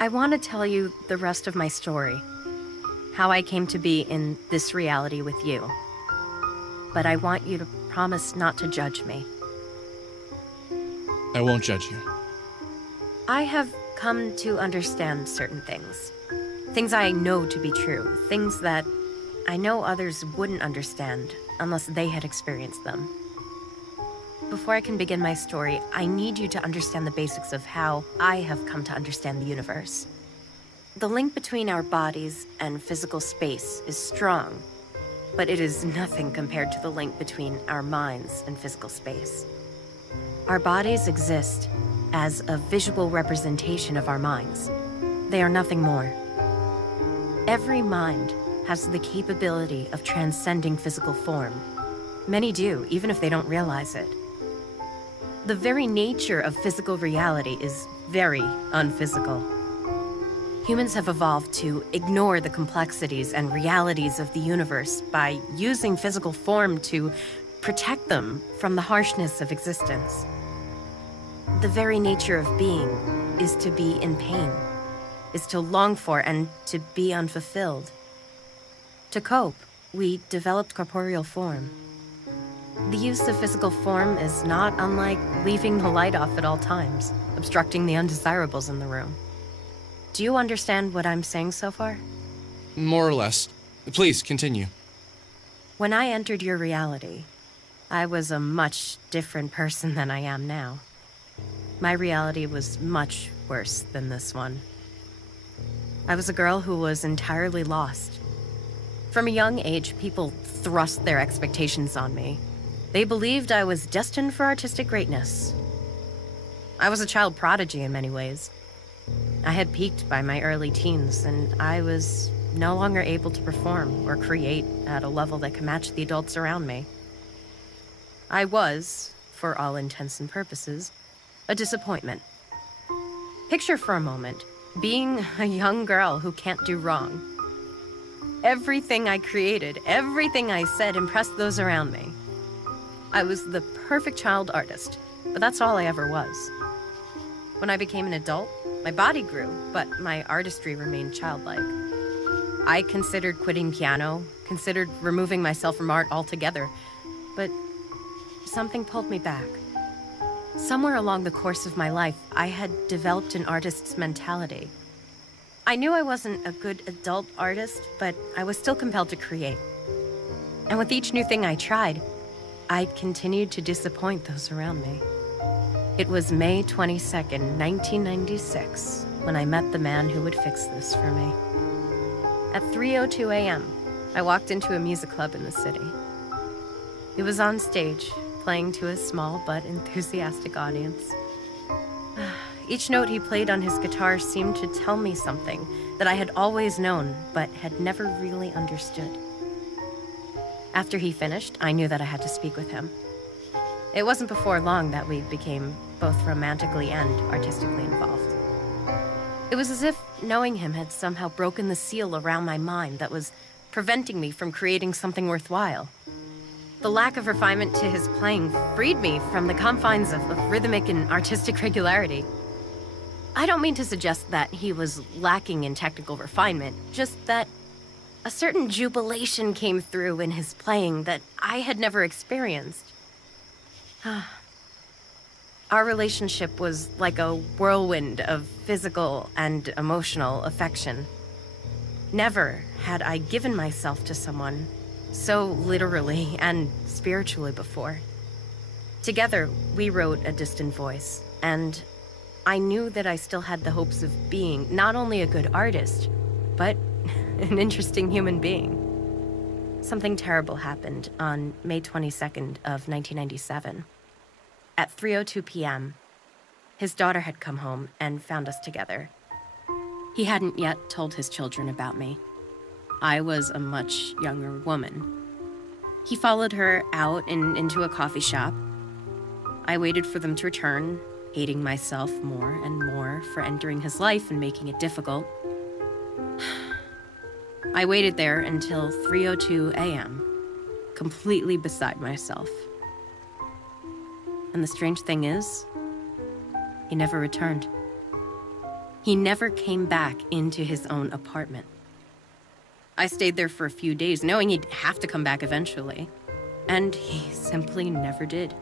I want to tell you the rest of my story. How I came to be in this reality with you. But I want you to promise not to judge me. I won't judge you. I have come to understand certain things. Things I know to be true. Things that I know others wouldn't understand unless they had experienced them. Before I can begin my story, I need you to understand the basics of how I have come to understand the universe. The link between our bodies and physical space is strong, but it is nothing compared to the link between our minds and physical space. Our bodies exist as a visual representation of our minds. They are nothing more. Every mind has the capability of transcending physical form. Many do, even if they don't realize it. The very nature of physical reality is very unphysical. Humans have evolved to ignore the complexities and realities of the universe by using physical form to protect them from the harshness of existence. The very nature of being is to be in pain, is to long for and to be unfulfilled. To cope, we developed corporeal form. The use of physical form is not unlike leaving the light off at all times, obstructing the undesirables in the room. Do you understand what I'm saying so far? More or less. Please, continue. When I entered your reality, I was a much different person than I am now. My reality was much worse than this one. I was a girl who was entirely lost. From a young age, people thrust their expectations on me. They believed I was destined for artistic greatness. I was a child prodigy in many ways. I had peaked by my early teens, and I was no longer able to perform or create at a level that could match the adults around me. I was, for all intents and purposes, a disappointment. Picture for a moment being a young girl who can't do wrong. Everything I created, everything I said impressed those around me. I was the perfect child artist, but that's all I ever was. When I became an adult, my body grew, but my artistry remained childlike. I considered quitting piano, considered removing myself from art altogether, but something pulled me back. Somewhere along the course of my life, I had developed an artist's mentality. I knew I wasn't a good adult artist, but I was still compelled to create. And with each new thing I tried, I continued to disappoint those around me. It was May 22nd, 1996, when I met the man who would fix this for me. At 3:02 a.m., I walked into a music club in the city. He was on stage, playing to a small but enthusiastic audience. Each note he played on his guitar seemed to tell me something that I had always known, but had never really understood. After he finished, I knew that I had to speak with him. It wasn't before long that we became both romantically and artistically involved. It was as if knowing him had somehow broken the seal around my mind that was preventing me from creating something worthwhile. The lack of refinement to his playing freed me from the confines of rhythmic and artistic regularity. I don't mean to suggest that he was lacking in technical refinement, just that a certain jubilation came through in his playing that I had never experienced. Our relationship was like a whirlwind of physical and emotional affection. Never had I given myself to someone so literally and spiritually before. Together, we wrote A Distant Voice, and I knew that I still had the hopes of being not only a good artist, but an interesting human being. Something terrible happened on May 22nd of 1997. At 3:02 p.m., his daughter had come home and found us together. He hadn't yet told his children about me. I was a much younger woman. He followed her out and into a coffee shop. I waited for them to return, hating myself more and more for entering his life and making it difficult. I waited there until 3:02 a.m., completely beside myself. And the strange thing is, he never returned. He never came back into his own apartment. I stayed there for a few days, knowing he'd have to come back eventually. And he simply never did.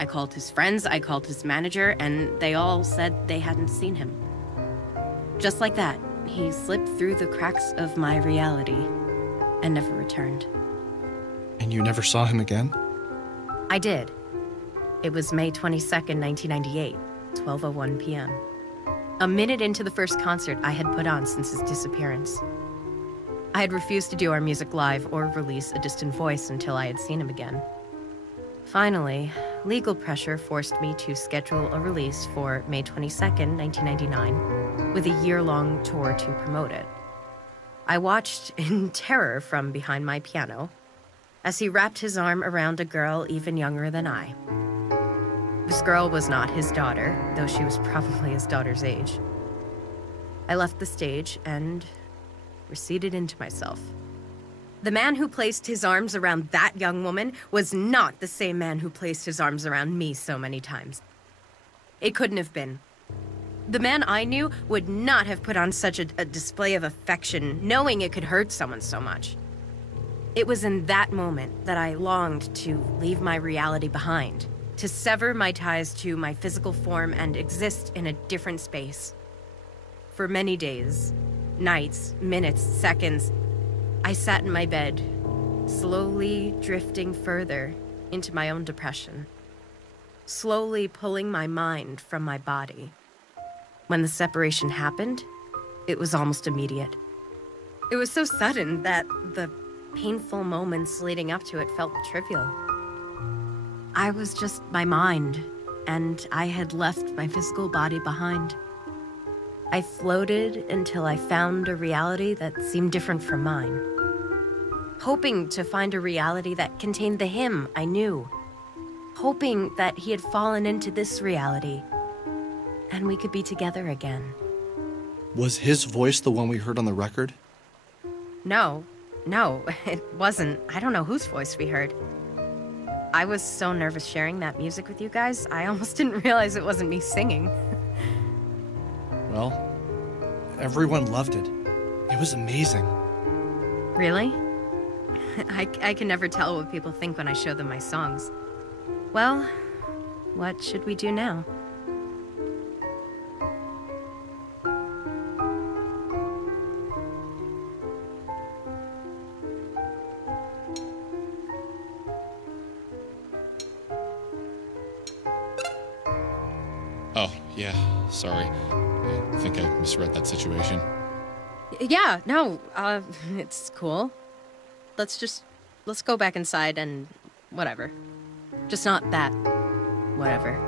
I called his friends, I called his manager, and they all said they hadn't seen him. Just like that, he slipped through the cracks of my reality and never returned. And you never saw him again? I did. It was May 22nd, 1998, 12:01 p.m. A minute into the first concert I had put on since his disappearance. I had refused to do our music live or release A Distant Voice until I had seen him again. Finally, legal pressure forced me to schedule a release for May 22nd, 1999, with a year-long tour to promote it. I watched in terror from behind my piano as he wrapped his arm around a girl even younger than I. This girl was not his daughter, though she was probably his daughter's age. I left the stage and receded into myself. The man who placed his arms around that young woman was not the same man who placed his arms around me so many times. It couldn't have been. The man I knew would not have put on such a display of affection, knowing it could hurt someone so much. It was in that moment that I longed to leave my reality behind, to sever my ties to my physical form and exist in a different space. For many days, nights, minutes, seconds, I sat in my bed, slowly drifting further into my own depression, slowly pulling my mind from my body. When the separation happened, it was almost immediate. It was so sudden that the painful moments leading up to it felt trivial. I was just my mind, and I had left my physical body behind. I floated until I found a reality that seemed different from mine, hoping to find a reality that contained the him I knew, hoping that he had fallen into this reality, and we could be together again. Was his voice the one we heard on the record? No, it wasn't. I don't know whose voice we heard. I was so nervous sharing that music with you guys, I almost didn't realize it wasn't me singing. Well, everyone loved it. It was amazing. Really? I can never tell what people think when I show them my songs. Well, what should we do now? Oh, yeah, sorry. I think I misread that situation. Yeah, no, it's cool. Let's go back inside and whatever. Just not that whatever.